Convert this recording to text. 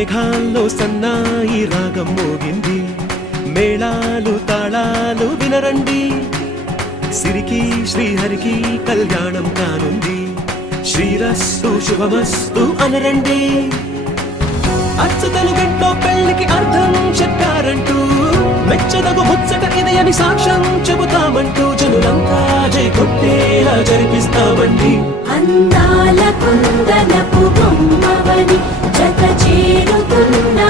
మేఘాల్లో సన్నాయి రాగం మోగింది, మేళాలు తాళాలు వినరండి, సిరికి శ్రీహరికి కళ్యాణం కానుంది, శ్రీరస్తు శుభమస్తు అనరండి. అచ్చతలు గంటో పెళ్లికి అర్థం చెప్పారంటూ, మెచ్చదగు ముచ్చట ఇది అని సాక్ష్యం చెబుతామంటూ, జనులంతా జై కొట్టేలా జరిపిస్తామండి. అందాల కుందనపు బొమ్మవని జత చేరుతున్న